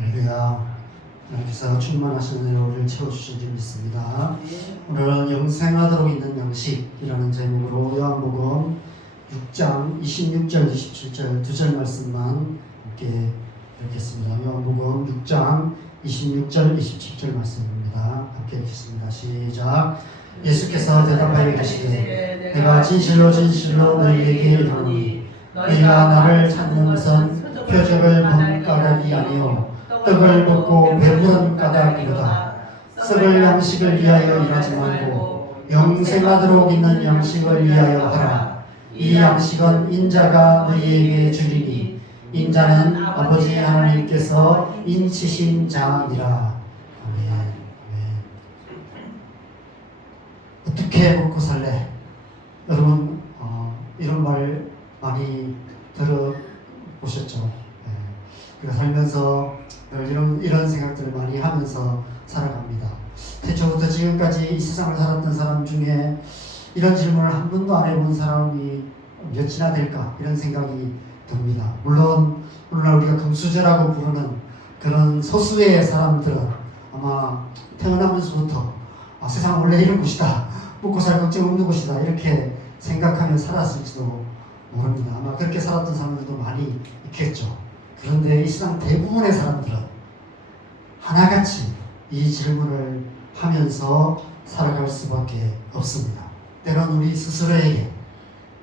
할렐루야. 하나님께서 충만하신 은혜를 채워주신 줄 믿습니다. 오늘은 영생하도록 있는 양식이라는 제목으로 요한복음 6장 26절 27절 두 절 말씀만 함께 읽겠습니다. 요한복음 6장 26절 27절 말씀입니다. 함께 읽겠습니다. 시작. 예수께서 대답하여 이르시되 내가 진실로 진실로 너희에게 이르노니 너희가 나를 찾는 것은 표적을 본 까닭이 아니요 떡을 먹고 배부른 까닭이로다. 썩을 양식을 위하여 일하지 말고 영생하도록 있는 양식을 위하여 하라. 이 양식은 인자가 너희에게 주리니 인자는 아버지 하나님께서 인치신 자니라. 아멘. 어떻게 먹고 살래? 여러분 이런 말 많이 들어보셨죠? 우리가 살면서 이런 생각들을 많이 하면서 살아갑니다. 태초부터 지금까지 이 세상을 살았던 사람 중에 이런 질문을 한 번도 안 해본 사람이 몇이나 될까 이런 생각이 듭니다. 물론 우리가 금수저라고 부르는 그런 소수의 사람들은 아마 태어나면서부터 세상은 원래 이런 곳이다, 먹고 살 걱정 없는 곳이다 이렇게 생각하며 살았을지도 모릅니다. 아마 그렇게 살았던 사람들도 많이 있겠죠. 그런데 이 세상 대부분의 사람들은 하나같이 이 질문을 하면서 살아갈 수밖에 없습니다. 때론 우리 스스로에게,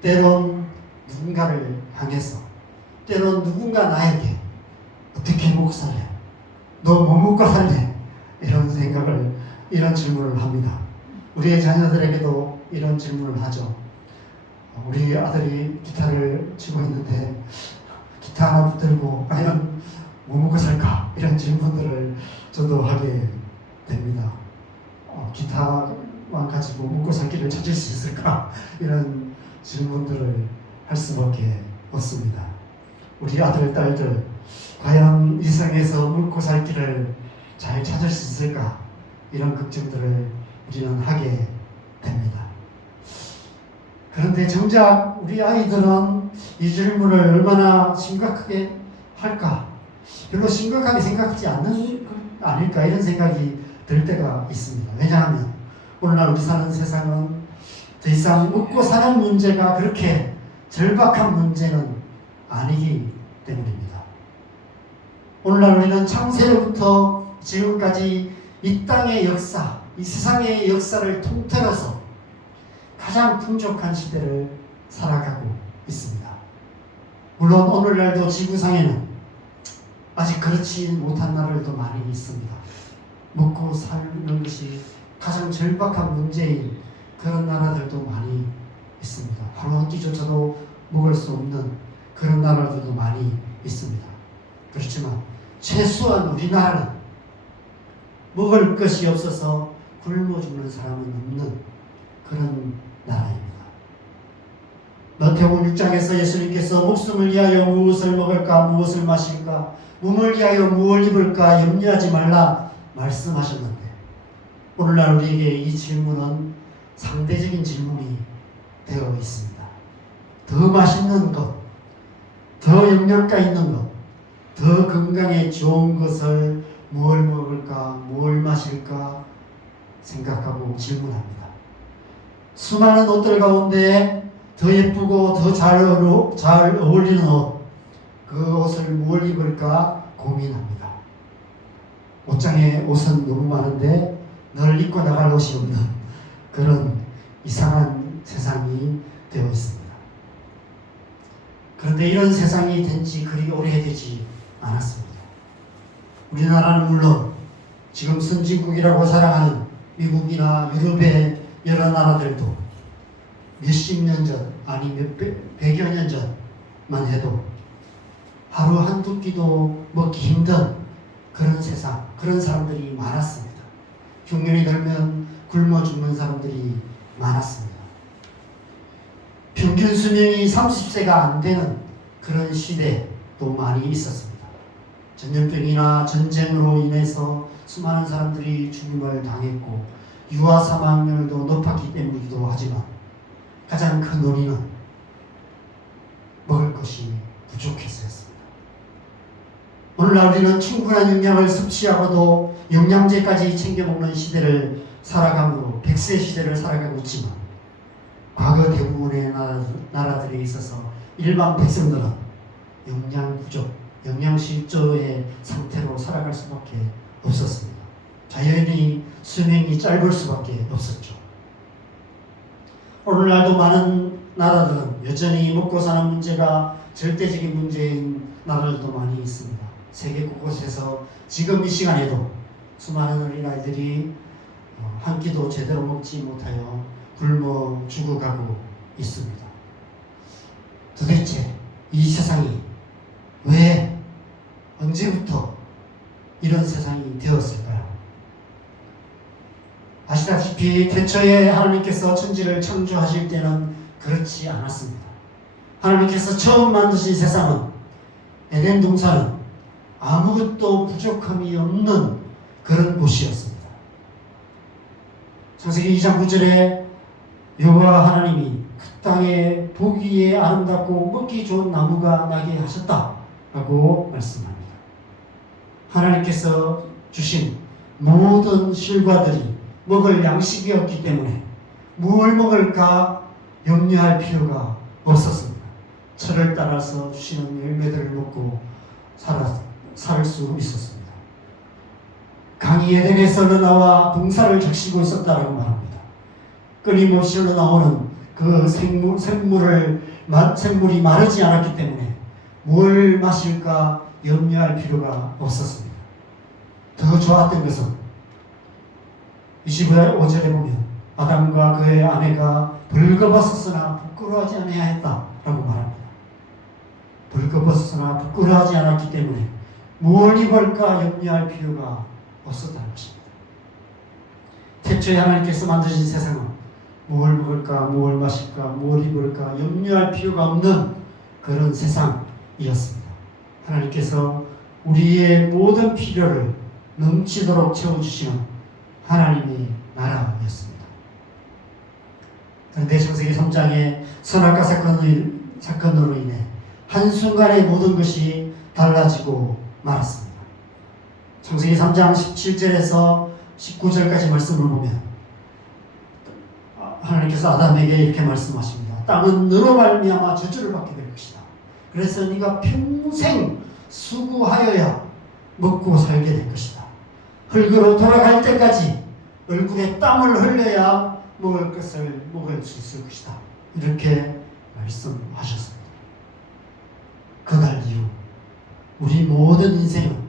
때론 누군가를 향해서, 때론 누군가 나에게 어떻게 먹고 살래? 너 뭐 먹고 살래? 이런 질문을 합니다. 우리의 자녀들에게도 이런 질문을 하죠. 우리 아들이 기타를 치고 있는데 기타 하나 붙들고 과연 뭐 먹고 살까? 이런 질문들을 저도 하게 됩니다. 기타만 가지고 먹고 살 길을 찾을 수 있을까? 이런 질문들을 할 수밖에 없습니다. 우리 아들, 딸들 과연 이 세상에서 먹고 살 길을 잘 찾을 수 있을까? 이런 걱정들을 우리는 하게 됩니다. 그런데 정작 우리 아이들은 이 질문을 얼마나 심각하게 할까? 별로 심각하게 생각하지 않을까? 이런 생각이 들 때가 있습니다. 왜냐하면 오늘날 우리 사는 세상은 더 이상 먹고 사는 문제가 그렇게 절박한 문제는 아니기 때문입니다. 오늘날 우리는 창세로부터 지금까지 이 땅의 역사, 이 세상의 역사를 통틀어서 가장 풍족한 시대를 살아가고 있습니다. 물론 오늘날도 지구상에는 아직 그렇지 못한 나라들도 많이 있습니다. 먹고 사는 것이 가장 절박한 문제인 그런 나라들도 많이 있습니다. 하루 한 끼조차도 먹을 수 없는 그런 나라들도 많이 있습니다. 그렇지만 최소한 우리나라는 먹을 것이 없어서 굶어 죽는 사람은 없는 그런 나라입니다. 마태복음 6장에서 예수님께서 목숨을 위하여 무엇을 먹을까 무엇을 마실까 몸을 위하여 무엇을 입을까 염려하지 말라 말씀하셨는데 오늘날 우리에게 이 질문은 상대적인 질문이 되어 있습니다. 더 맛있는 것, 더 영양가 있는 것, 더 건강에 좋은 것을 뭘 먹을까 뭘 마실까 생각하고 질문합니다. 수많은 옷들 가운데 더 예쁘고 더 잘 어울리는 옷, 그 옷을 뭘 입을까 고민합니다. 옷장에 옷은 너무 많은데 늘 입고 나갈 옷이 없는 그런 이상한 세상이 되어 있습니다. 그런데 이런 세상이 된 지 그리 오래되지 않았습니다. 우리나라는 물론 지금 선진국이라고 자랑하는 미국이나 유럽의 여러 나라들도 몇십 년 전, 아니 백여 년 전만 해도 하루 한두 끼도 먹기 힘든 그런 세상, 그런 사람들이 많았습니다. 흉년이 들면 굶어 죽는 사람들이 많았습니다. 평균 수명이 30세가 안 되는 그런 시대도 많이 있었습니다. 전염병이나 전쟁으로 인해서 수많은 사람들이 죽음을 당했고 유아 사망률도 높았기 때문이기도 하지만 가장 큰 원인은 먹을 것이 부족해서였습니다. 오늘날 우리는 충분한 영양을 섭취하고도 영양제까지 챙겨 먹는 시대를 살아가므로 100세 시대를 살아가고 있지만 과거 대부분의 나라들에 있어서 일반 백성들은 영양 부족, 영양 실조의 상태로 살아갈 수밖에 없었습니다. 자연히 수명이 짧을 수밖에 없었죠. 오늘날도 많은 나라들은 여전히 먹고 사는 문제가 절대적인 문제인 나라들도 많이 있습니다. 세계 곳곳에서 지금 이 시간에도 수많은 어린아이들이 한 끼도 제대로 먹지 못하여 굶어 죽어가고 있습니다. 도대체 이 세상이 왜 언제부터 이런 세상이 되었을까요? 아시다시피 태초에 하나님께서 천지를 창조하실 때는 그렇지 않았습니다. 하나님께서 처음 만드신 세상은 에덴 동산은 아무것도 부족함이 없는 그런 곳이었습니다. 창세기 2장 9절에 여호와 하나님이 그 땅에 보기에 아름답고 먹기 좋은 나무가 나게 하셨다라고 말씀합니다. 하나님께서 주신 모든 실과들이 먹을 양식이었기 때문에 무엇을 먹을까 염려할 필요가 없었습니다. 철을 따라서 주시는 열매들을 먹고 살 수 있었습니다. 강이 에덴에서 흘러나와 동산을 적시고 있었다라고 말합니다. 끊임없이 흘러나오는 그 생물이 마르지 않았기 때문에 뭘 마실까 염려할 필요가 없었습니다. 더 좋았던 것은 25절에 보면 아담과 그의 아내가 벌거벗었으나 부끄러워하지 아니하였다라고 말합니다. 벌거벗었으나 부끄러워하지 않았기 때문에 무엇을 입을까 염려할 필요가 없었다는 것입니다. 태초에 하나님께서 만드신 세상은 무엇을 먹을까, 무엇을 마실까, 무엇을 입을까 염려할 필요가 없는 그런 세상이었습니다. 하나님께서 우리의 모든 필요를 넘치도록 채워주시는 하나님의 나라였습니다. 그런데 창세기 3장의 선악과 사건으로 인해 한순간에 모든 것이 달라지고 말았습니다. 창세기 3장 17절에서 19절까지 말씀을 보면 하나님께서 아담에게 이렇게 말씀하십니다. 땅은 너로 말미암아 저주를 받게 될 것이다. 그래서 네가 평생 수고하여야 먹고 살게 될 것이다. 흙으로 돌아갈 때까지 얼굴에 땀을 흘려야 먹을 것을 먹을 수 있을 것이다. 이렇게 말씀하셨습니다. 그날 이후 우리 모든 인생은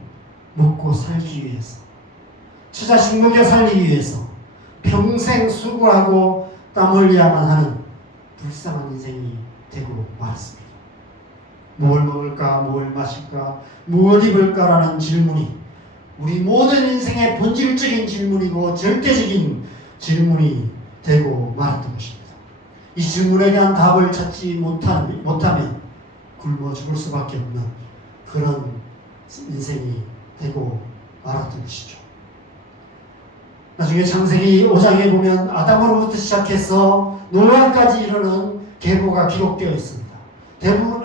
먹고 살기 위해서, 처자식 먹여 살리기 위해서 평생 수고하고 땀 흘려야만 하는 불쌍한 인생이 되고 말았습니다. 뭘 먹을까, 뭘 마실까, 뭘 입을까라는 질문이 우리 모든 인생의 본질적인 질문이고 절대적인 질문이 되고 말았던 것입니다. 이 질문에 대한 답을 찾지 못하면 굶어 죽을 수밖에 없는 그런 인생이 되고 말았던 것이죠. 나중에 창세기 5장에 보면 아담으로부터 시작해서 노아까지 이르는 계보가 기록되어 있습니다. 대부분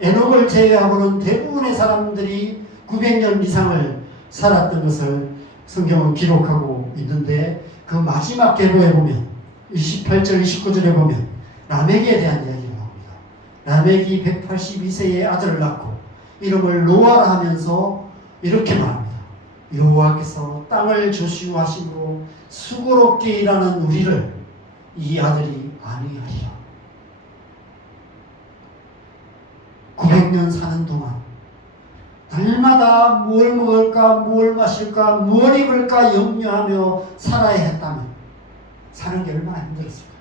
에녹을 제외하고는 대부분의 사람들이 900년 이상을 살았던 것을 성경은 기록하고 있는데 그 마지막 계보에 보면 28절 29절에 보면 라멕에 대한 이야기가 나옵니다. 라멕이 182세의 아들을 낳고 이름을 노아라 하면서 이렇게 말합니다. 여호와께서 땅을 조시하심으로 수고롭게 일하는 우리를 이 아들이 안위하리라. 900년 사는 동안 날마다 뭘 먹을까, 뭘 마실까, 뭘 입을까 염려하며 살아야 했다면 사는 게 얼마나 힘들었을까요?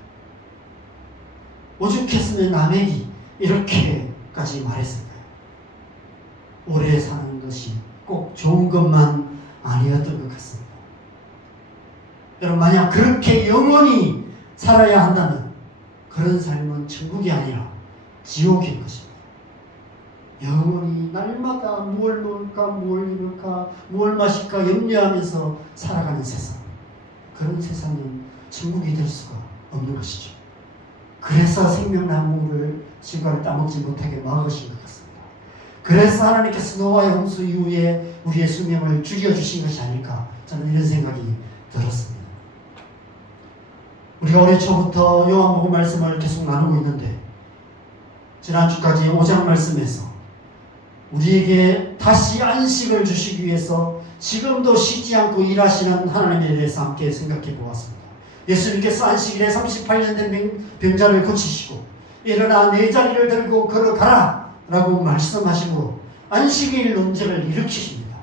오죽했으면 라멕이 이렇게까지 말했을까요? 오래 사는 것이 꼭 좋은 것만 아니었던 것 같습니다. 여러분, 만약 그렇게 영원히 살아야 한다면 그런 삶은 천국이 아니라 지옥일 것입니다. 영원히 날마다 뭘 먹을까, 뭘 입을까, 뭘 마실까 염려하면서 살아가는 세상, 그런 세상은 천국이 될 수가 없는 것이죠. 그래서 생명나무를 실과를 따먹지 못하게 막으신 것 같습니다. 그래서 하나님께서 노아의 홍수 이후에 우리의 수명을 줄여주신 것이 아닐까, 저는 이런 생각이 들었습니다. 우리가 어릴 초부터 요한복음 말씀을 계속 나누고 있는데, 지난주까지 5장 말씀에서 우리에게 다시 안식을 주시기 위해서 지금도 쉬지 않고 일하시는 하나님에 대해서 함께 생각해 보았습니다. 예수님께서 안식일에 38년 된 병자를 고치시고 일어나 내 자리를 들고 걸어가라 라고 말씀하시고 안식일 논쟁을 일으키십니다.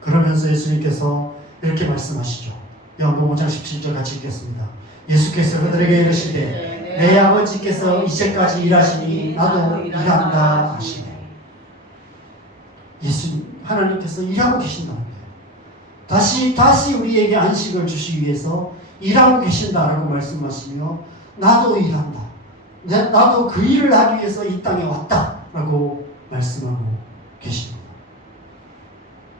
그러면서 예수님께서 이렇게 말씀하시죠. 요한복음 5장 17절 같이 읽겠습니다. 예수께서 그들에게 이르시되 내 아버지께서 이제까지 일하시니 나도 일한다 하시네. 예수님, 하나님께서 일하고 계신다는 거예요. 다시 우리에게 안식을 주시기 위해서 일하고 계신다라고 말씀하시며 나도 일한다. 나도 그 일을 하기 위해서 이 땅에 왔다라고 말씀하고 계십니다.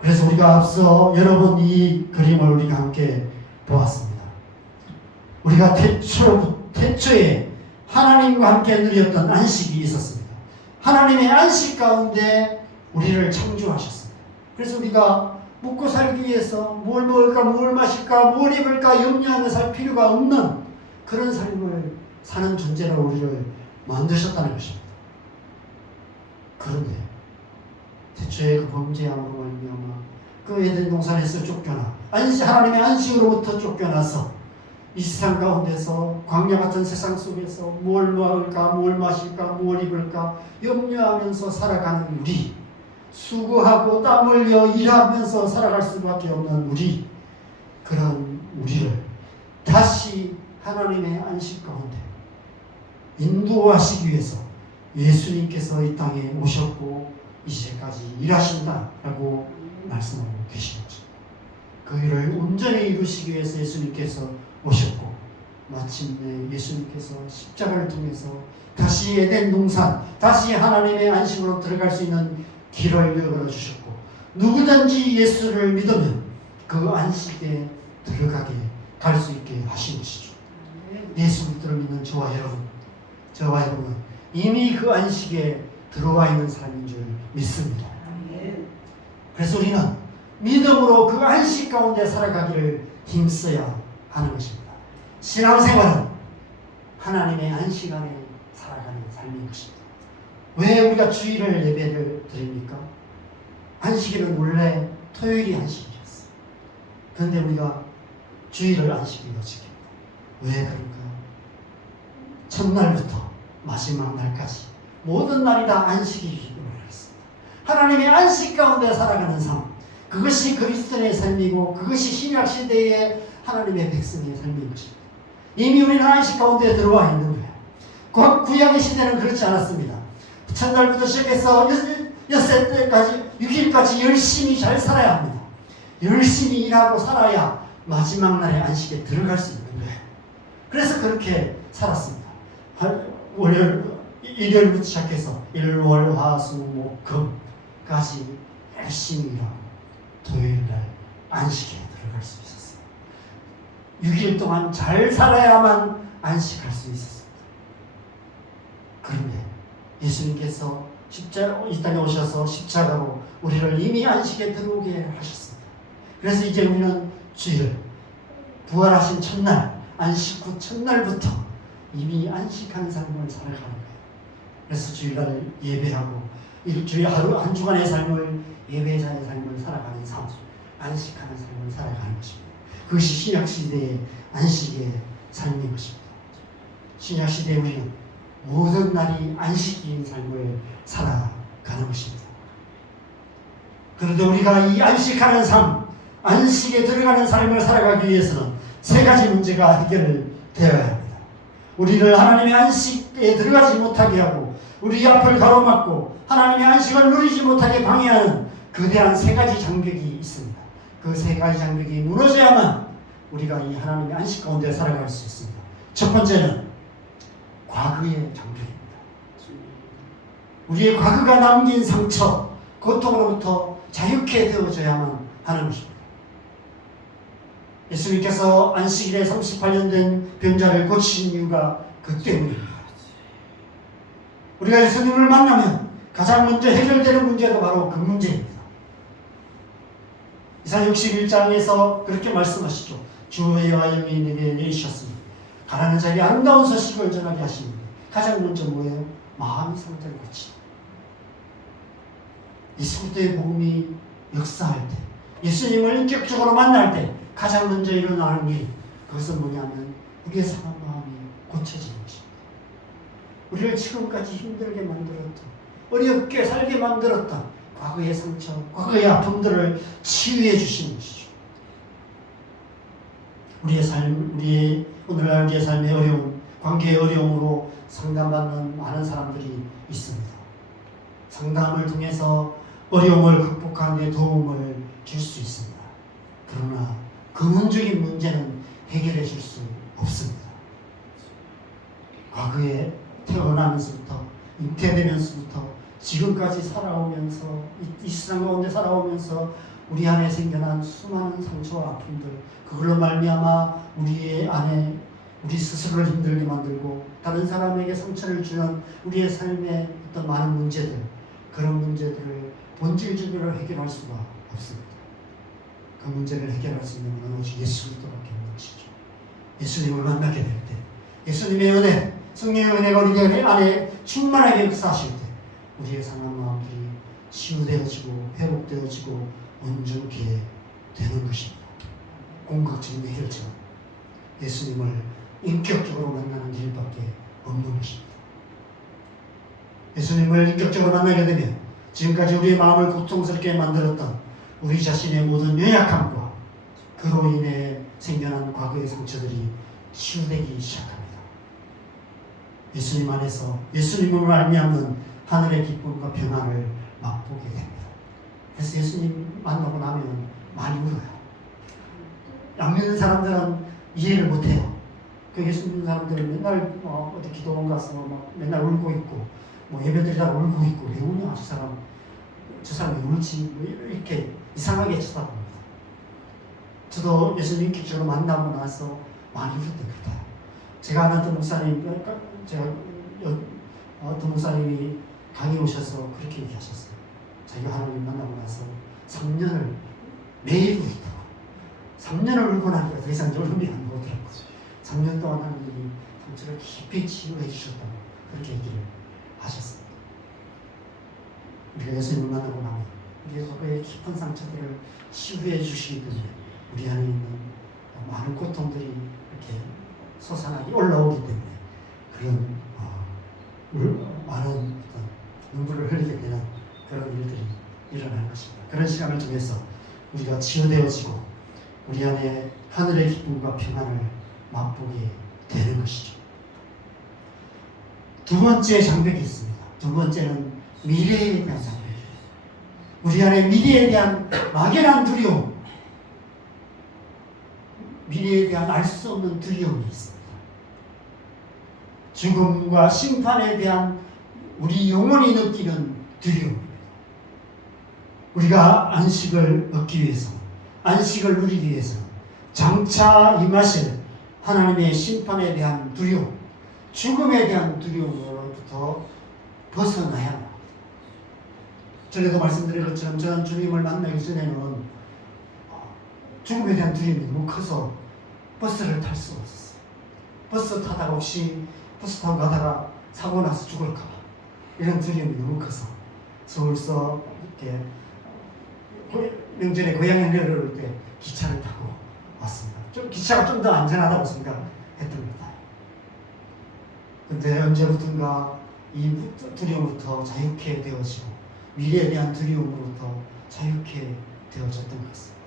그래서 우리가 앞서 여러 번 이 그림을 우리가 함께 보았습니다. 우리가 태초에 하나님과 함께 누렸던 안식이 있었습니다. 하나님의 안식 가운데 우리를 창조하셨습니다. 그래서 우리가 먹고 살기 위해서 뭘 먹을까, 뭘 마실까, 뭘 입을까 염려하며 살 필요가 없는 그런 삶을 사는 존재로 우리를 만드셨다는 것입니다. 그런데 태초에 그 범죄함으로 말미암아 그 에덴 동산에서 쫓겨나 하나님의 안식으로부터 쫓겨나서 이 세상 가운데서 광야 같은 세상 속에서 뭘 먹을까, 뭘 마실까, 뭘 입을까 염려하면서 살아가는 우리, 수고하고 땀 흘려 일하면서 살아갈 수밖에 없는 우리, 그런 우리를 다시 하나님의 안식 가운데 인도하시기 위해서 예수님께서 이 땅에 오셨고 이제까지 일하신다라고 말씀하고 계신 거죠. 그 일을 온전히 이루시기 위해서 예수님께서 오셨고 마침내 예수님께서 십자가를 통해서 다시 에덴 동산, 다시 하나님의 안식으로 들어갈 수 있는 길을 열어 주셨고 누구든지 예수를 믿으면 그 안식에 들어가게 갈 수 있게 하신 것이죠. 예수 믿들을 믿는 저와 여러분 이미 그 안식에 들어와 있는 삶인 줄 믿습니다. 그래서 우리는 믿음으로 그 안식 가운데 살아가기를 힘써야 하는 것입니다. 신앙생활은 하나님의 안식 안에 살아가는 삶인 것입니다. 왜 우리가 주일을 예배를 드립니까? 안식일은 원래 토요일이 안식일이었어요. 그런데 우리가 주일을 안식일로 지킵니다. 왜 그럴까요? 첫날부터 마지막 날까지 모든 날이 다 안식일이기 때문에 그렇습니다. 하나님의 안식 가운데 살아가는 삶, 그것이 그리스도인의 삶이고 그것이 신약시대의 하나님의 백성의 삶인 것입니다. 이미 우리는 안식 가운데 들어와 있는 거예요. 구약의 시대는 그렇지 않았습니다. 첫날부터 시작해서 엿새 때까지 6일까지 열심히 잘 살아야 합니다. 열심히 일하고 살아야 마지막 날의 안식에 들어갈 수 있는 거예요. 그래서 그렇게 살았습니다. 일요일부터 시작해서 일, 월, 화, 수, 목, 금까지 열심히 일하고 토요일날 안식에 들어갈 수 있었어요. 6일 동안 잘 살아야만 안식할 수 있었습니다. 그런데 예수님께서 이 땅에 오셔서 십자가로 우리를 이미 안식에 들어오게 하셨습니다. 그래서 이제 우리는 주일, 부활하신 첫날, 안식 후 첫날부터 이미 안식하는 삶을 살아가는 거예요. 그래서 주일날 예배하고 일주일 하루 한 주간의 삶을 예배자의 삶을 살아가는 삶, 안식하는 삶을 살아가는 것입니다. 그것이 신약시대의 안식의 삶인 것입니다. 신약시대에 우리는 모든 날이 안식인 삶을 살아가는 것입니다. 그런데 우리가 이 안식하는 삶, 안식에 들어가는 삶을 살아가기 위해서는 세 가지 문제가 해결되어야 합니다. 우리를 하나님의 안식에 들어가지 못하게 하고 우리 앞을 가로막고 하나님의 안식을 누리지 못하게 방해하는 거대한 세 가지 장벽이 있습니다. 그 세 가지 장벽이 무너져야만 우리가 이 하나님의 안식 가운데 살아갈 수 있습니다. 첫 번째는 과거의 장벽입니다. 우리의 과거가 남긴 상처, 고통으로부터 자유케 되어져야만 하는 것입니다. 예수님께서 안식일에 38년 된 병자를 고치신 이유가 그 때문입니다. 우리가 예수님을 만나면 가장 먼저 해결되는 문제가 바로 그 문제입니다. 이사야 61장에서 그렇게 말씀하시죠. 주의 영이 내게 내리셨으니 가난한 자에게 아름다운 소식을 전하게 하시는데 가장 먼저 뭐예요? 마음이 상태를 고치는. 예수 그리스도의 복음이 역사할 때, 예수님을 인격적으로 만날 때 가장 먼저 일어나는 일, 그것은 뭐냐면 우리의 상한 마음이 고쳐지는 것입니다. 우리를 지금까지 힘들게 만들었던, 어렵게 살게 만들었던 과거의 상처, 과거의 아픔들을 치유해 주시는 것이죠. 우리의 삶, 우리의 오늘날 우리의 삶의 어려움, 관계의 어려움으로 상담받는 많은 사람들이 있습니다. 상담을 통해서 어려움을 극복하는 데 도움을 줄 수 있습니다. 그러나 근원적인 문제는 해결해 줄 수 없습니다. 과거에 태어나면서부터 잉태되면서부터 지금까지 살아오면서 이 세상 가운데 살아오면서 우리 안에 생겨난 수많은 상처와 아픔들, 그걸로 말미암아 우리 안에 우리 스스로를 힘들게 만들고 다른 사람에게 상처를 주는 우리의 삶의 어떤 많은 문제들, 그런 문제들을 본질적으로 해결할 수가 없습니다. 그 문제를 해결할 수 있는 것은 오직 예수 그리스도밖에 없는 것이죠. 예수님을 만나게 될 때, 예수님의 은혜, 성령의 은혜가 우리 안에 충만하게 역사하실 때 우리의 상한 마음들이 치유되어지고 회복되어지고 온전케 되는 것입니다. 궁극적인 해결책은 예수님을 인격적으로 만나는 일밖에 없는 것입니다. 예수님을 인격적으로 만나게 되면 지금까지 우리의 마음을 고통스럽게 만들었던 우리 자신의 모든 연약함과 그로 인해 생겨난 과거의 상처들이 치유되기 시작합니다. 예수님 안에서 예수님을 말미암는 하늘의 기쁨과 평안을 맛보게 됩니다. 그래서 예수님 만나고 나면 많이 울어요. 안 믿는 사람들은 이해를 못해요. 그 예수 믿는 사람들은 맨날 어디 기도원 가서 막 맨날 울고 있고 예배드리다가 울고 있고 왜 우냐 저 사람이 울지 뭐 이렇게 이상하게 쳐다봅니다. 저도 예수님 인격적으로 만나고 나서 많이 울었던 것 같아요. 제가 아는 어떤 목사님, 어떤 목사님이 강의 오셔서 그렇게 얘기하셨어요. 자기가 하나님 만나고 나서 3년을 매일 울었다고. 3년을 울고 나니까 더 이상 울음이 안 나오더라고요. 3년 동안 하나님이 상처를 깊이 치유해 주셨다고 그렇게 얘기를 하셨습니다. 우리가 예수님을 만나고 나면 우리의 과거의 깊은 상처들을 치유해 주시기 때문에 우리 안에 있는 많은 고통들이 이렇게 솟아나게 올라오기 때문에 그런 많은 눈물을 흘리게 되는 그런 일들이 일어나는 것입니다. 그런 시간을 통해서 우리가 치유되어지고 우리 안에 하늘의 기쁨과 평안을 맛보게 되는 것이죠. 두 번째 장벽이 있습니다. 두 번째는 미래에 대한 장벽이에요. 우리 안에 미래에 대한 막연한 두려움, 미래에 대한 알 수 없는 두려움이 있습니다. 죽음과 심판에 대한 우리 영혼이 느끼는 두려움입니다. 우리가 안식을 얻기 위해서, 안식을 누리기 위해서 장차 임하실 하나님의 심판에 대한 두려움, 죽음에 대한 두려움으로부터 벗어나야 합니다. 전에도 말씀드린 것처럼 저는 주님을 만나기 전에는 죽음에 대한 두려움이 너무 커서 버스를 탈 수가 없었어요. 버스 타다가 혹시 버스 타고 가다가 사고 나서 죽을까 봐 이런 두려움이 너무 커서 서울서 이렇게 명절에 고향에 내려올 때 기차를 타고 왔습니다. 기차가 좀 더 안전하다고 생각했던 겁니다. 근데 언제부턴가 이 두려움부터 자유케 되어지고 미래에 대한 두려움으로부터 자유케 되어졌던 것 같습니다.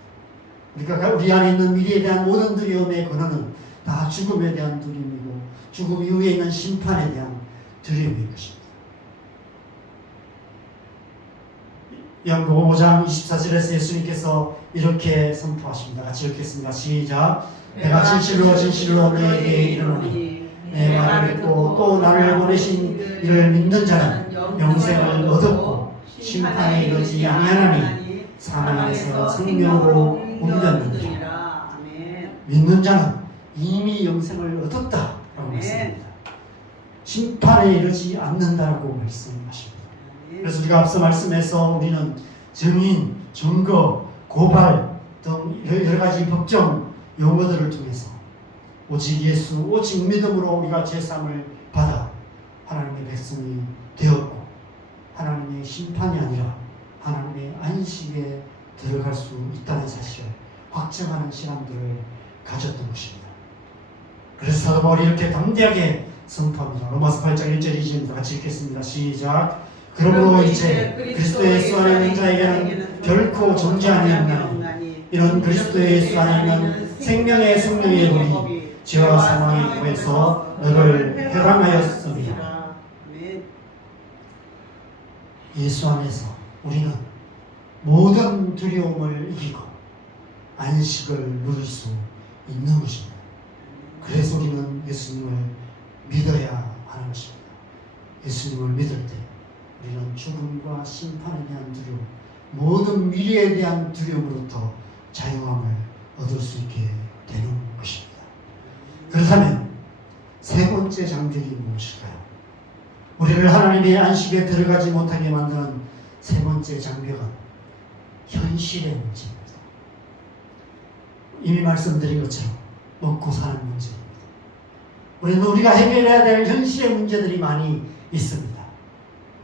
그러니까 우리 안에 있는 미래에 대한 모든 두려움의 근원은 다 죽음에 대한 두려움이고 죽음 이후에 있는 심판에 대한 두려움인 것입니다. 요한복음 5장 24절에서 예수님께서 이렇게 선포하십니다. 같이 읽겠습니다. 시작. 내가 진실로 진실로 너희에게 이르노니 내 말을 듣고 또 나를 보내신 이를 믿는 자는 영생을 얻었고 심판에 이르지 아니하나니 사망에서 생명으로 옮겼느니라. 믿는 자는 이미 영생을 얻었다라고 말씀합니다. 심판에 이르지 않는다라고 말씀하십니다. 그래서 우리가 앞서 말씀해서 우리는 증인, 증거, 고발 등 여러 가지 법정 용어들을 통해서 오직 예수, 오직 믿음으로 우리가 제사함을 받아 하나님의 백성이 되었고 하나님의 심판이 아니라 하나님의 안식에 들어갈 수 있다는 사실을 확증하는 시간들을 가졌던 것입니다. 그래서 사도 바울이 이렇게 담대하게 선포합니다. 로마서 8장 1절 2절입니다. 같이 읽겠습니다. 시작. 그러므로 이제 그리스도 예수 안에 있는 자에게는 결코 존재 아니하나니 이는 그리스도 예수 안에 있는 생명의 성령의 법이 죄와 사망의 법에서 너를 해방하였습니다. 예수 안에서 우리는 모든 두려움을 이기고 안식을 누릴 수 있는 것입니다. 그래서 우리는 예수님을 믿어야 하는 것입니다. 예수님을 믿을 때 우리는 죽음과 심판에 대한 두려움, 모든 미래에 대한 두려움으로부터 자유함을 얻을 수 있게 되는 것입니다. 그렇다면 세 번째 장벽이 무엇일까요? 우리를 하나님의 안식에 들어가지 못하게 만드는 세 번째 장벽은 현실의 문제입니다. 이미 말씀드린 것처럼 먹고 사는 문제입니다. 우리는 우리가 해결해야 될 현실의 문제들이 많이 있습니다.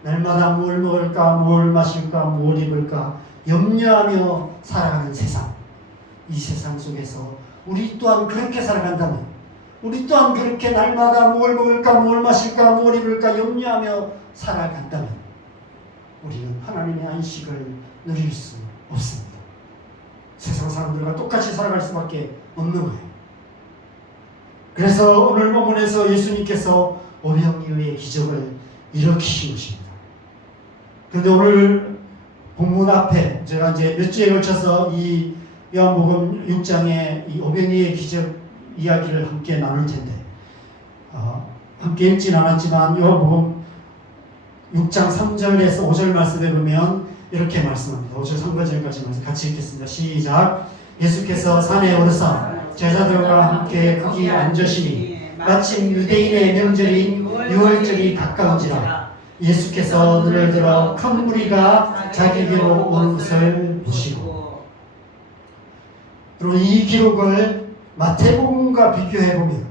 날마다 뭘 먹을까, 뭘 마실까, 뭘 입을까 염려하며 살아가는 세상. 이 세상 속에서 우리 또한 그렇게 살아간다면, 우리 또한 그렇게 날마다 뭘 먹을까, 뭘 마실까, 뭘 입을까 염려하며 살아간다면 우리는 하나님의 안식을 누릴 수 없습니다. 세상 사람들과 똑같이 살아갈 수밖에 없는 거예요. 그래서 오늘 본문에서 예수님께서 오병이어의 기적을 일으키신 것입니다. 그런데 오늘 본문 앞에 제가 이제 몇 주에 걸쳐서 이 요한복음 6장의 이 오병이어의 기적 이야기를 함께 나눌 텐데 함께 읽진 않았지만 요한복음 6장 3절에서 5절 말씀에 보면 이렇게 말씀합니다. 5절 3절까지 말씀 같이 읽겠습니다. 시작. 예수께서 산에 오르사 제자들과 함께 거기 앉으시니 마침 유대인의 명절인 유월절이 가까운지라 예수께서 눈을 들어 큰 무리가 자기에게로 오는 것을 보시고. 그리고 이 기록을 마태복음과 비교해보면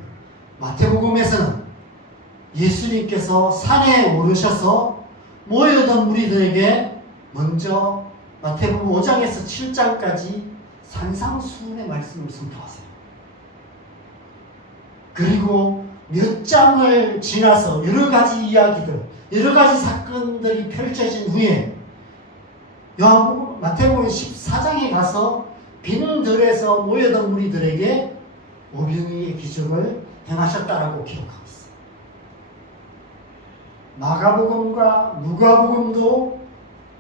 마태복음에서는 예수님께서 산에 오르셔서 모여든 무리들에게 먼저 마태복음 5장에서 7장까지 산상수훈의 말씀을 선포하세요. 그리고 몇 장을 지나서 여러 가지 이야기들, 여러 가지 사건들이 펼쳐진 후에 마태복음 14장에 가서 빈들에서 모여든 무리들에게 오병이의 기적을 행하셨다라고 기록하고 있어요. 마가복음과 누가복음도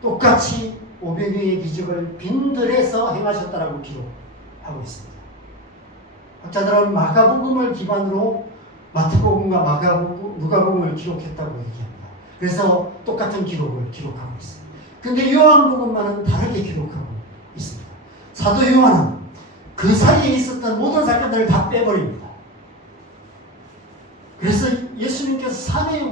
똑같이 오병이의 기적을 빈들에서 행하셨다라고 기록하고 있습니다. 학자들은 마가복음을 기반으로 마태복음과 누가복음을 기록했다고 얘기합니다. 그래서 똑같은 기록을 기록하고 있습니다. 그런데 요한복음만은 다르게 기록하고 있습니다. 사도 요한은 그 사이에 있었던 모든 사건들을 다 빼버립니다. 그래서 예수님께서 산에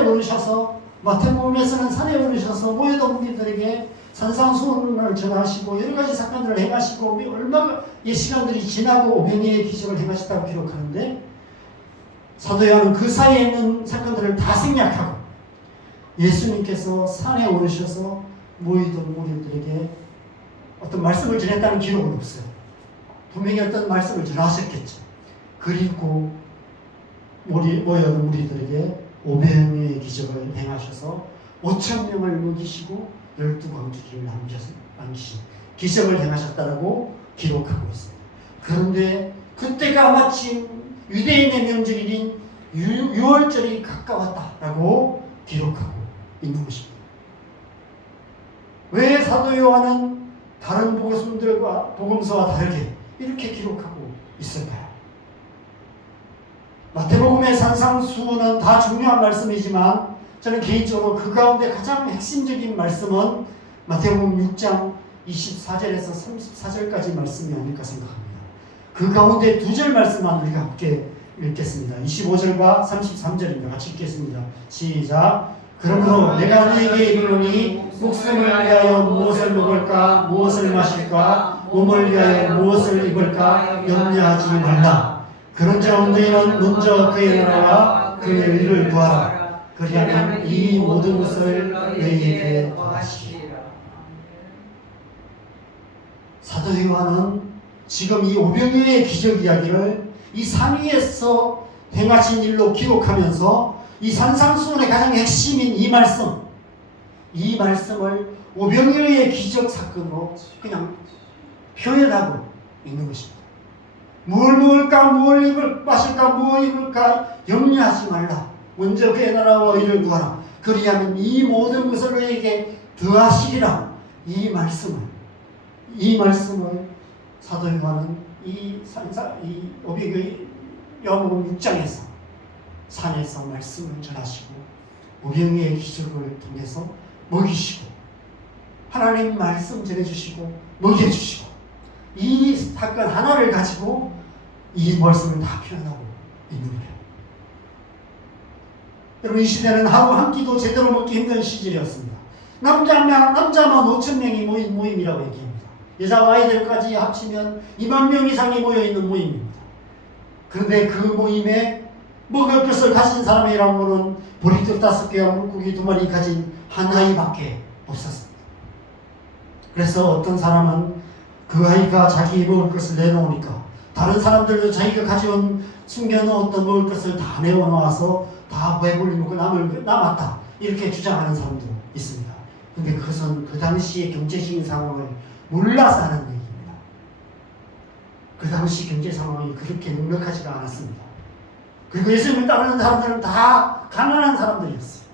오르셔서 마태복음에서는 산에 오르셔서 모여든 무리들에게 산상수훈을 전하시고 여러 가지 사건들을 행하시고 얼마의 시간들이 지나고 오병이의 기적을 행하셨다고 기록하는데 사도 요한은 그 사이에 있는 사건들을 다 생략하고 예수님께서 산에 오르셔서 모이던 무리들에게 어떤 말씀을 전했다는 기록은 없어요. 분명히 어떤 말씀을 전하셨겠죠. 그리고 모여든 무리들에게 오병이의 기적을 행하셔서 5,000명을 먹이시고 12광주리를 남기신 기적을 행하셨다고 기록하고 있습니다. 그런데 그때가 마침 유대인의 명절인 유월절이 가까웠다라고 기록하고 있는 것입니다. 왜 사도 요한은 다른 복음서와 다르게 이렇게 기록하고 있을까요? 마태복음의 산상수훈은 다 중요한 말씀이지만 저는 개인적으로 그 가운데 가장 핵심적인 말씀은 마태복음 6장 24절에서 34절까지 말씀이 아닐까 생각합니다. 그 가운데 두 절 말씀만 우리가 함께 읽겠습니다. 25절과 33절입니다. 같이 읽겠습니다. 시작. 그러므로 내가 너에게 이르노니 목숨을 위하여 무엇을 먹을까 무엇을 마실까 몸을 위하여 무엇을 입을까 염려하지 말라. 그런즉 너희는 먼저 그의 나라와 그의 의를 구하라. 그리하면 이 모든 것을 너희에게 더하시리라. 사도 요한은 지금 이 오병이어의 기적 이야기를 이 산 위에서 행하신 일로 기록하면서 이 산상수훈의 가장 핵심인 이 말씀을 오병이어의 기적 사건으로 그냥 표현하고 있는 것입니다. 뭘 먹을까, 뭘 마실까, 뭘 입을까 염려하지 말라. 먼저 그의 나라와 의를 구하라. 그리하면 이 모든 것을 너에게 더하시리라. 이 말씀을 사도 요한은 이 오병이어의 요한복음 6장에서 산에서 말씀을 전하시고 오병이어의 기적을 통해서 먹이시고 하나님 말씀 전해주시고 먹여주시고 이 사건 하나를 가지고 이 말씀을 다 표현하고 있는 거예요. 여러분, 이 시대는 하루 한 끼도 제대로 먹기 힘든 시절이었습니다. 남자만 5,000명이 모인 모임이라고 얘기합니다. 여자와 아이들까지 합치면 2만 명 이상이 모여있는 모임입니다. 그런데 그 모임에 먹을 것을 가진 사람이라고는 보리떡 5개와 물고기 2마리 가진 한 아이밖에 없었습니다. 그래서 어떤 사람은 그 아이가 자기 먹을 것을 내놓으니까 다른 사람들도 자기가 가져온 숨겨놓았던 먹을 것을 다 내어놓아서 다 배불리 먹고 남았다 이렇게 주장하는 사람도 있습니다. 근데 그것은 그 당시의 경제적인 상황을 몰라서 하는 얘기입니다. 그 당시 경제 상황이 그렇게 넉넉하지가 않았습니다. 그리고 예수님을 따르는 사람들은 다 가난한 사람들이었어요.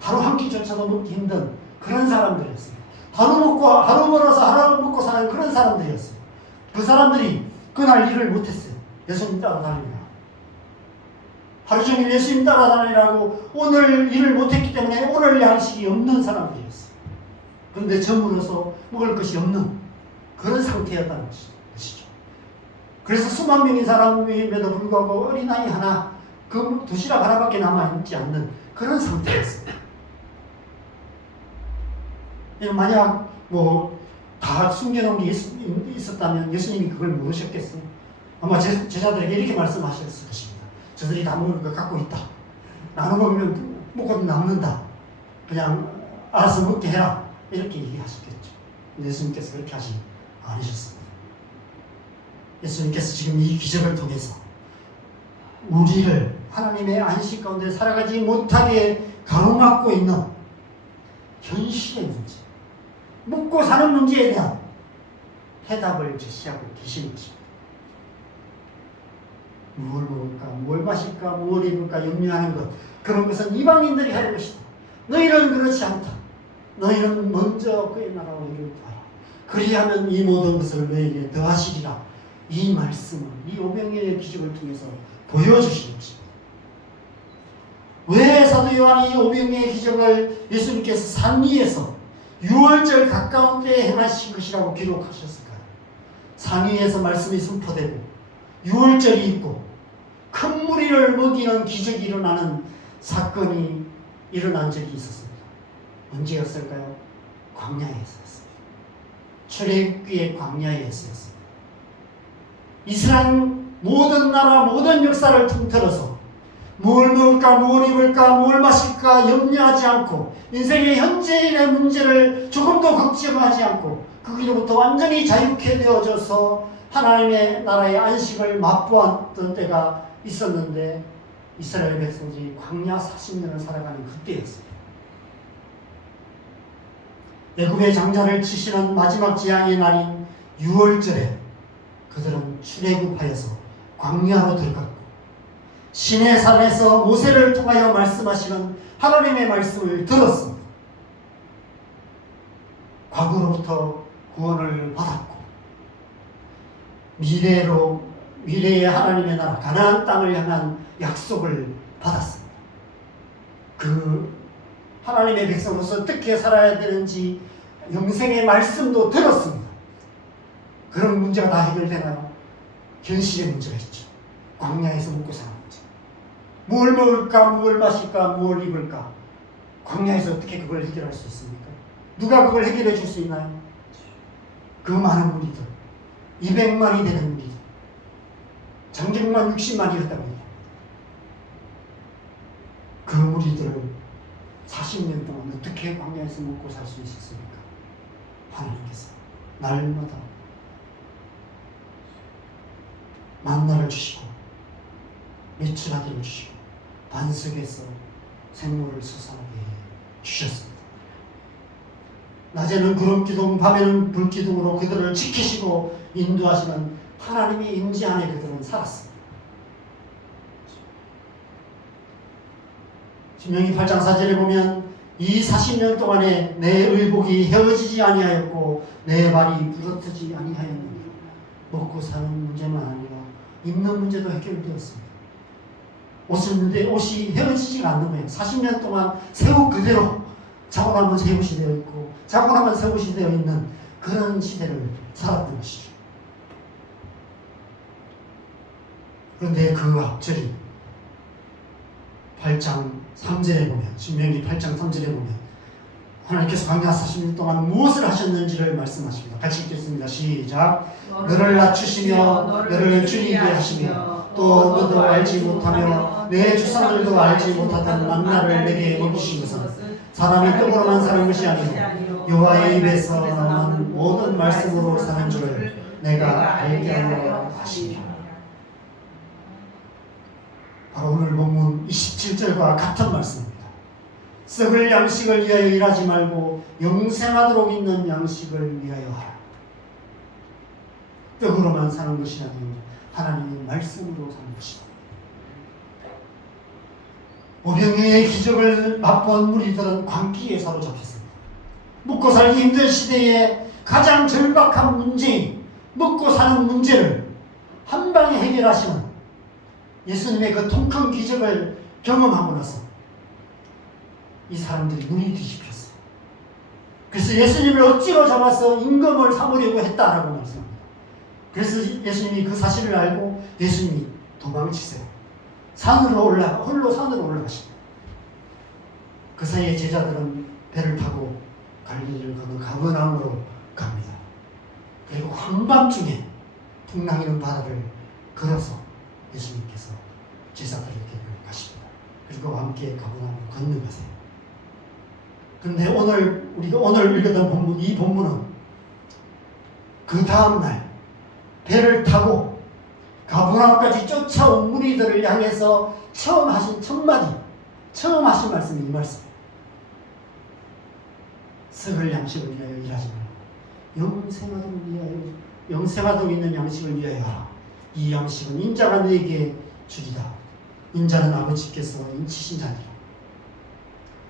하루 한 끼조차도 먹기 힘든 그런 사람들이었어요. 하루 벌어서 하루 먹고 사는 그런 사람들이었어요. 그 사람들이 그날 일을 못했어요. 예수님 따라다니라. 하루 종일 예수님 따라다니라고 오늘 일을 못했기 때문에 오늘 양식이 없는 사람들이었어요. 그런데 저물어서 먹을 것이 없는 그런 상태였다는 것이죠. 그래서 수만 명인 사람임에도 불구하고 어린아이 하나, 그 도시락 하나밖에 남아있지 않는 그런 상태였어요. 만약 다 숨겨놓은 게 있었다면 예수님이 그걸 모르셨겠어요? 아마 제자들에게 이렇게 말씀하셨을 것입니다. 저들이 다 먹을 거 갖고 있다. 나눠 먹으면 먹고 남는다. 그냥 알아서 먹게 해라. 이렇게 얘기하셨겠죠. 예수님께서 그렇게 하지 않으셨습니다. 예수님께서 지금 이 기적을 통해서 우리를 하나님의 안식 가운데 살아가지 못하게 가로막고 있는 현실의 문제, 먹고 사는 문제에 대한 해답을 제시하고 계시는 것입니다. 뭘 먹을까, 뭘 마실까, 뭘 입을까 염려하는 것, 그런 것은 이방인들이 하는 것이다. 너희는 그렇지 않다. 너희는 먼저 그의 나라와 의를 구하라. 그리하면 이 모든 것을 너희에게 더하시리라. 이 말씀을 이 오병이어의 기적을 통해서 보여주시는 것입니다. 왜 사도 요한이 오병이어의 기적을 예수님께서 산 위에서 6월절 가까운 때에 행하신 것이라고 기록하셨을까요? 산 위에서 말씀이 선포되고 6월절이 있고 큰 무리를 먹이는 기적이 일어나는 사건이 일어난 적이 있었습니다. 언제였을까요? 광야에서였습니다. 출애굽기의 광야에서였습니다. 이스라엘 모든 나라 모든 역사를 통틀어서 뭘 먹을까 뭘 입을까 뭘 마실까 염려하지 않고 인생의 현재인의 문제를 조금도 걱정하지 않고 거기로부터 완전히 자유케 되어져서 하나님의 나라의 안식을 맛보았던 때가 있었는데 이스라엘 백성들이 광야 40년을 살아가는 그때였어요. 애굽의 장자를 치시는 마지막 재앙의 날인 6월절에 그들은 출애굽하여서 광야로 들어갔고 시내 산에서 모세를 통하여 말씀하시는 하나님의 말씀을 들었습니다. 과거로부터 구원을 받았고 미래의 하나님의 나라 가나안 땅을 향한 약속을 받았습니다. 그 하나님의 백성으로서 어떻게 살아야 되는지 영생의 말씀도 들었습니다. 그런 문제가 다 해결되나요? 현실의 문제가 있죠. 광야에서 먹고 사는 문제. 뭘 먹을까, 뭘 마실까, 뭘 입을까? 광야에서 어떻게 그걸 해결할 수 있습니까? 누가 그걸 해결해 줄 수 있나요? 그 많은 무리들, 200만이 되는 무리들, 장정만 60만이었다고 해요. 그 무리들을 40년 동안 어떻게 광야에서 먹고 살 수 있었습니까? 하나님께서 날마다 만나를 주시고 메추라기를 주시고 반석에서 생물을 솟아나게 주셨습니다. 낮에는 구름기둥, 밤에는 불기둥으로 그들을 지키시고 인도하시는 하나님의 임재 안에 그들은 살았습니다. 신명기 8장 4절에 보면 이 40년 동안에 내 의복이 헤어지지 아니하였고 내 발이 부러뜨지 아니하였느니라. 먹고 사는 문제만 아니라 입는 문제도 해결되었습니다. 옷이 헤어지지가 않는 거예요. 40년 동안 새 옷 그대로 자고 나면 새 옷이 되어 있고 자고 나면 새 옷이 되어 있는 그런 시대를 살았던 것이죠. 그런데 그 앞절이 8장 3절에 보면, 신명기 8장 3절에 보면 하나님께서 광야 40년 동안 무엇을 하셨는지를 말씀하십니다. 같이 읽겠습니다. 시작. 너를 낮추시며 너를 주님께 하시며 또 너도 알지 못하며 내 조상들도 알지 못하던 만나를 내게 먹이신 것은 사람이 떡으로만 사는 것이 아니요 여호와의 입에서 나오는 모든 말씀으로 사는 줄을 내가 알게 하려 하시니라. 바로 오늘 본문 27절과 같은 말씀입니다. 썩을 양식을 위하여 일하지 말고 영생하도록 있는 양식을 위하여 하라. 떡으로만 사는 것이 아니요 하나님의 말씀으로 사는 것이다. 오병이어의 기적을 맛본 무리들은 광기에 사로잡혔습니다. 먹고 살기 힘든 시대에 가장 절박한 문제인 먹고 사는 문제를 한 방에 해결하시는 예수님의 그 통큰 기적을 경험하고 나서 이 사람들이 눈이 뒤집혔어요. 그래서 예수님을 억지로 잡아서 임금을 삼으려고 했다라고 말씀합니다. 그래서 예수님이 그 사실을 알고 예수님이 도망치세요. 홀로 산으로 올라가십니다. 그 사이에 제자들은 배를 타고 갈릴리를 건너 가버나움으로 갑니다. 그리고 한밤중에 풍랑이는 바다를 걸어서 예수님께서 제자들에게 가십니다. 그리고 함께 가버나움을 건너가세요. 근데 우리가 오늘 읽었던 본문, 이 본문은 그 다음날 배를 타고 가버나움까지 쫓아온 무리들을 향해서 처음 하신 말씀이 이 말씀이에요. 썩을 양식을 위하여 일하지 말고 영생하도록 있는 양식을 위하여 하라. 이 양식은 인자가 너에게 주리라. 인자는 아버지께서 인치신 자니라.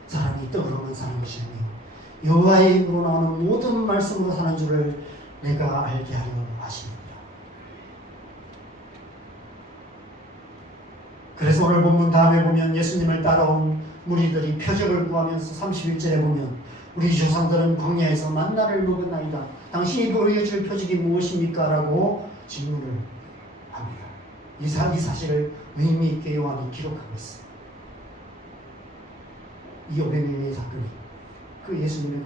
사람이 떡으로만 사는 것이 아니요 여호와의 입으로 나오는 모든 말씀으로 사는 줄을 내가 알게 하려 하십니다. 그래서 오늘 본문 다음에 보면 예수님을 따라온 무리들이 표적을 구하면서 31절에 보면 우리 조상들은 광야에서 만나를 먹었나이다. 당신이 보여줄 표적이 무엇입니까? 라고 질문을 합니다. 이 사실을 의미 있게 요한이 기록하고 있어요. 이 오병이어의 사건이 그 예수님의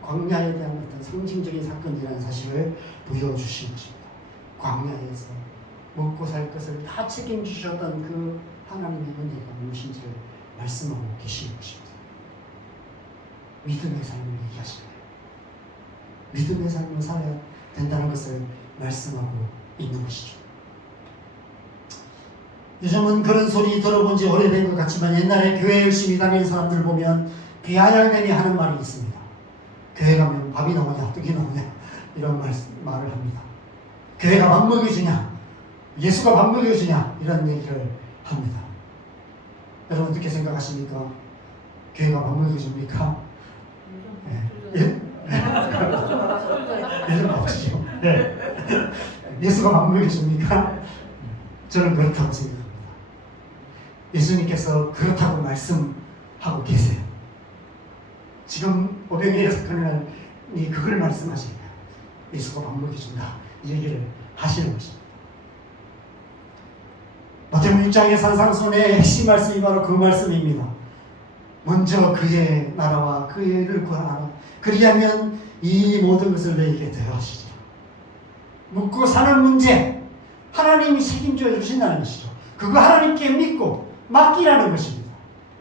광야에 대한 어떤 상징적인 사건이라는 사실을 보여주신 것입니다. 광야에서 먹고 살 것을 다 책임지셨던 그 하나님의 은혜가 무엇인지를 말씀하고 계시는 것입니다. 믿음의 삶을 얘기하시는 거예요. 믿음의 삶을 살아야 된다는 것을 말씀하고 있는 것이죠. 요즘은 그런 소리 들어본 지 오래된 것 같지만 옛날에 교회 열심히 다니는 사람들 보면 비아냥대니 하는 말이 있습니다. 교회 가면 밥이 나오냐 떡이 나오냐 이런 말을 합니다. 교회가 밥 먹여주냐 예수가 밥 먹여주냐 이런 얘기를 합니다. 여러분 어떻게 생각하십니까? 교회가 밥 먹여줍니까? 예? 예수는 없으시죠? 네. 예수가 밥 먹여줍니까? 저는 그렇다고 생각합니다. 예수님께서 그렇다고 말씀하고 계세요. 지금 오병이어 사건이 그걸 말씀하시는 거예요. 예수가 밥 먹여준다 이 얘기를 하시는 것입니다. 마태복음 오늘 6장의 산상순의 핵심 말씀이 바로 그 말씀입니다. 먼저 그의 나라와 그의 를 구하라. 그리하면 이 모든 것을 너에게 더하시리라. 묻고 사는 문제, 하나님이 책임져 주신다는 것이죠. 그거 하나님께 믿고 맡기라는 것입니다.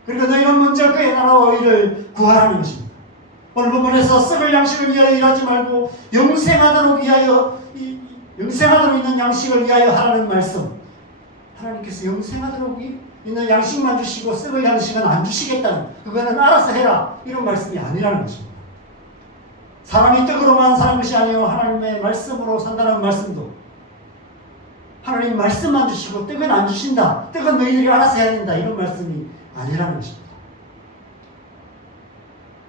그리고 너희는 먼저 그의 나라와 의를 구하라는 것입니다. 오늘 본문에서 썩을 양식을 위하여 일하지 말고 영생하도록 있는 양식을 위하여 하라는 말씀. 하나님께서 영생하도록 있는 양식만 주시고 썩을 양식은 안 주시겠다는, 그거는 알아서 해라, 이런 말씀이 아니라는 것입니다. 사람이 떡으로만 사는 것이 아니요 하나님의 말씀으로 산다는 말씀도, 하나님 말씀만 주시고 떡은 안 주신다, 떡은 너희들이 알아서 해야 된다, 이런 말씀이 아니라는 것입니다.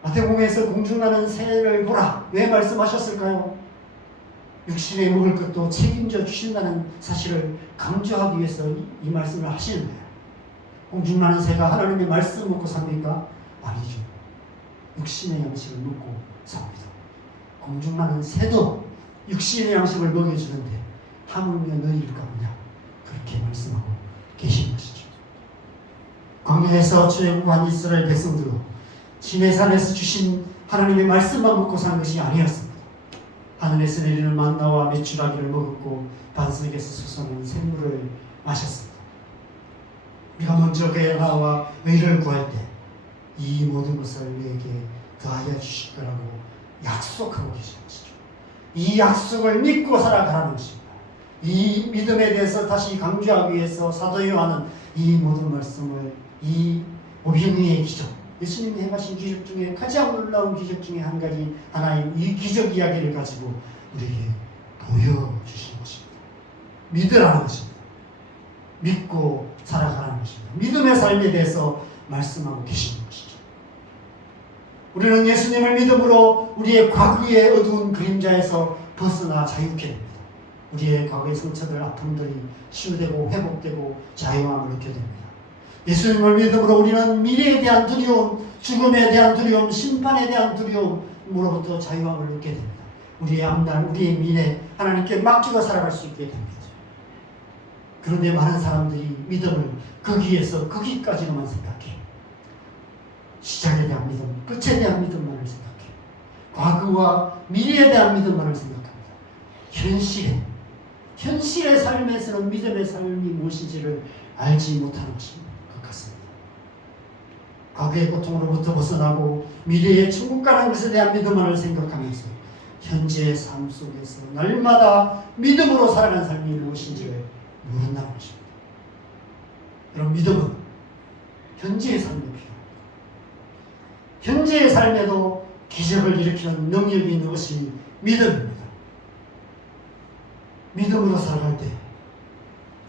마태복음에서 공중나는 새를 보라, 왜 말씀하셨을까요? 육신에 먹을 것도 책임져 주신다는 사실을 강조하기 위해서 이 말씀을 하시는 거예요. 공중나는 새가 하나님의 말씀 먹고 삽니까? 아니죠. 육신의 양식을 먹고 삽니다. 공중나는 새도 육신의 양식을 먹여주는데 하물며 너희일까 보냐, 그렇게 말씀하고 계신 것이죠. 광야에서 출애굽한 이스라엘 백성들도 시내산에서 주신 하나님의 말씀만 먹고 산 것이 아니었습니다. 하늘에서 내리는 만나와 메추라기를 먹었고 반석에서 솟아나는 샘물을 마셨습니다. 우리가 먼저 그의 나라와 의를 구할 때 이 모든 것을 우리에게 더하여 주실 거라고 약속하고 계신 것이죠. 이 약속을 믿고 살아가라는 것입니다. 이 믿음에 대해서 다시 강조하기 위해서 사도 요한은 이 모든 말씀을, 이 오병이의 기적, 예수님이 행하신 기적 중에 가장 놀라운 기적 중에 하나인 이 기적 이야기를 가지고 우리에게 보여주신 것입니다. 믿으라는 것입니다. 믿고 살아가라는 것입니다. 믿음의 삶에 대해서 말씀하고 계시는 것이죠. 우리는 예수님을 믿음으로 우리의 과거의 어두운 그림자에서 벗어나 자유케 됩니다. 우리의 과거의 상처들, 아픔들이 치유되고 회복되고 자유함을 얻게 됩니다. 예수님을 믿음으로 우리는 미래에 대한 두려움, 죽음에 대한 두려움, 심판에 대한 두려움으로부터 자유함을 얻게 됩니다. 우리의 앞날, 우리의 미래 하나님께 맡기고 살아갈 수 있게 됩니다. 그런데 많은 사람들이 믿음을 거기에서 거기까지로만 생각해. 시작에 대한 믿음, 끝에 대한 믿음만을 생각해. 과거와 미래에 대한 믿음만을 생각합니다. 현실의 삶에서는 믿음의 삶이 무엇인지를 알지 못하는 것입니다. 과거의 고통으로부터 벗어나고 미래의 천국 가는 것에 대한 믿음만을 생각하면서 현재의 삶 속에서 날마다 믿음으로 살아가는 삶이 무엇인지를 모른다는 것입니다. 여러분, 믿음은 현재의 삶에 필요합니다. 현재의 삶에도 기적을 일으키는 능력이 있는 것이 믿음입니다. 믿음으로 살아갈 때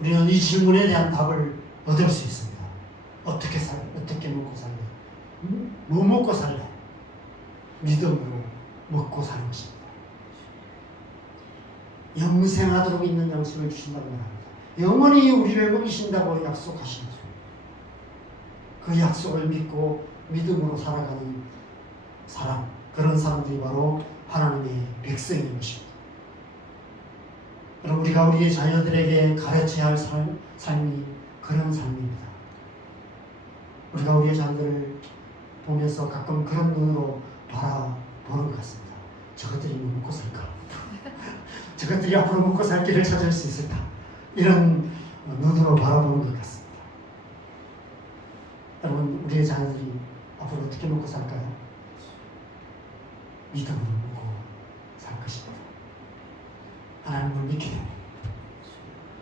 우리는 이 질문에 대한 답을 얻을 수 있습니다. 어떻게 먹고 살래? 뭐 먹고 살래? 믿음으로 먹고 사는 것입니다. 영생하도록 있는 양식을 주신다고 말합니다. 영원히 우리를 먹이신다고 약속하신 거죠. 그 약속을 믿고 믿음으로 살아가는 사람, 그런 사람들이 바로 하나님의 백성인 것입니다. 그럼 우리가 우리의 자녀들에게 가르쳐야 할 삶이 그런 삶입니다. 우리가 우리의 자녀들을 보면서 가끔 그런 눈으로 바라보는 것 같습니다. 저것들이 뭐 먹고 살까? 저것들이 앞으로 먹고 살 길을 찾을 수 있을까? 이런 눈으로 바라보는 것 같습니다. 여러분, 우리의 자녀들이 앞으로 어떻게 먹고 살까요? 믿음으로 먹고 살 것입니다. 하나님을 믿게 됩니다.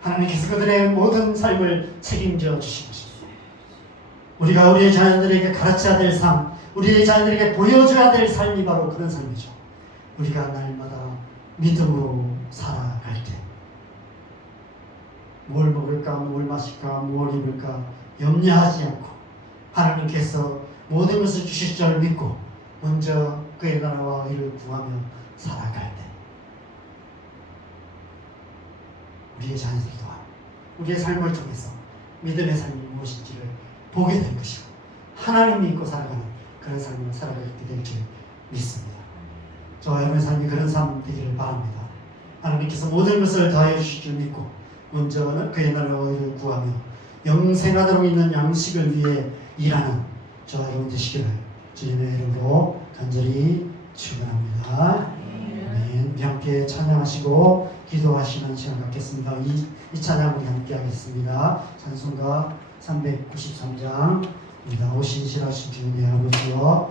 하나님께서 그들의 모든 삶을 책임져 주신 것입니다. 우리가 우리의 자녀들에게 가르쳐야 될 삶, 우리의 자녀들에게 보여줘야 될 삶이 바로 그런 삶이죠. 우리가 날마다 믿음으로 살아갈 때 뭘 먹을까, 뭘 마실까, 뭘 입을까 염려하지 않고 하나님께서 모든 것을 주실 줄 믿고 먼저 그의 나라와 의를 구하며 살아갈 때 우리의 자녀들이 또한 우리의 삶을 통해서 믿음의 삶이 무엇인지를 보게 될 것이고 하나님 믿고 살아가는 그런 삶을 살아가게 될 줄 믿습니다. 저와 여러분의 삶이 그런 삶 되기를 바랍니다. 하나님께서 모든 것을 다해 주실 줄 믿고 먼저 그의 나라와 의를 구하며 영생하도록 있는 양식을 위해 일하는 저와 여러분 되시기를 주님의 이름으로 간절히 축원합니다. 아멘. 우리 함께 찬양하시고 기도하시는 시간 갖겠습니다. 이 찬양 우리 함께 하겠습니다. 찬송가 393장입니다. 오신 실하신 주님의 아버지여